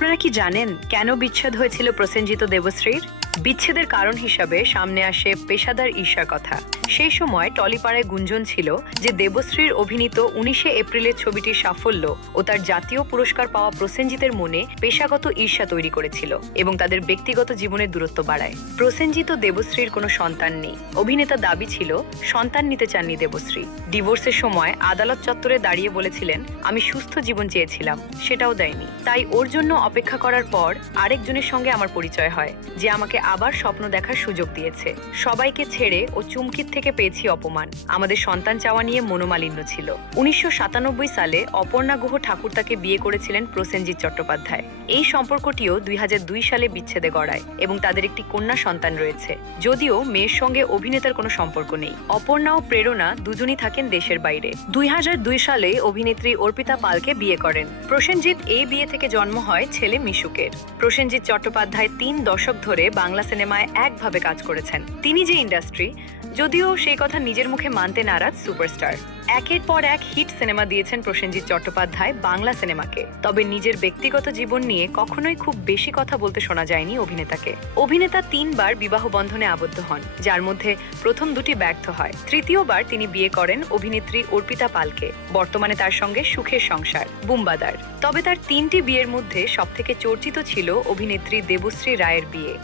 আপনারা কি জানেন কেন বিচ্ছেদ হয়েছিল প্রসেনজিৎ ও দেবশ্রীর? বিচ্ছেদের কারণ হিসাবে সামনে আসে পেশাদার ঈর্ষার কথা। সেই সময় টলিপাড়ায় গুঞ্জন ছিল যে দেবশ্রীর অভিনীত 19শে এপ্রিলের ছবিটির সাফল্য ও তার জাতীয় পুরস্কার পাওয়া প্রসেনজিতের মনে পেশাগত ঈর্ষা তৈরি করেছিল এবং তাদের ব্যক্তিগত জীবনের দূরত্ব বাড়ায়। প্রসেনজিৎ ও দেবশ্রীর কোনো সন্তান নেই। অভিনেতা দাবি ছিল সন্তান নিতে চাননি দেবশ্রী। ডিভোর্সের সময় আদালত চত্বরে দাঁড়িয়ে বলেছিলেন, আমি সুস্থ জীবন চেয়েছিলাম, সেটাও দেয়নি। তাই ওর জন্য অপেক্ষা করার পর আরেকজনের সঙ্গে আমার পরিচয় হয়, যে আমাকে আবার স্বপ্ন দেখার সুযোগ দিয়েছে। সবাইকে ছেড়ে ও চুমকির থেকে পেয়েছি অপমান। আমাদের সন্তান চাওয়া নিয়ে মনোমালিন্য ছিল। 1997 সালে অপর্ণা গুহ ঠাকুরতাকে বিয়ে করেছিলেন প্রসেনজিৎ চট্টোপাধ্যায়। এই সম্পর্কটিও 2002 সালে বিচ্ছেদে গড়ায় এবং তাদের একটি কন্যা সন্তান রয়েছে। যদিও মেয়ের সঙ্গে অভিনেতার কোনো সম্পর্ক নেই। অপর্ণা ও প্রেরণা দুজনই থাকেন দেশের বাইরে। 2002 সালে অভিনেত্রী অর্পিতা পালকে বিয়ে করেন প্রসেনজিৎ। এই বিয়ে থেকে জন্ম হয় ছেলে মিশুকের। প্রসেনজিৎ চট্টোপাধ্যায় 3 দশক ধরে বাংলা সিনেমায় একভাবে কাজ করেছেন। তিনি যে ইন্ডাস্ট্রি, যদিও সেই কথা নিজের মুখে মানতে নারাজ সুপারস্টার। একের পর এক হিট সিনেমা দিয়েছেন প্রসেনজিৎ চট্টোপাধ্যায় বাংলা সিনেমাকে। তবে নিজের ব্যক্তিগত জীবন নিয়ে কখনোই খুব বেশি কথা বলতে শোনা যায়নি অভিনেতাকে। অভিনেতা 3 বার বিবাহ বন্ধনে আবদ্ধ হন, যার মধ্যে প্রথম 2টি ব্যর্থ হয়। তৃতীয়বার তিনি বিয়ে করেন অভিনেত্রী অর্পিতা পালকে। বর্তমানে তার সঙ্গে সুখের সংসার, বুম্বাদার। তবে তার 3টি বিয়ের মধ্যে সবথেকে চর্চিত ছিল অভিনেত্রী দেবশ্রী রায়ের বিয়ে।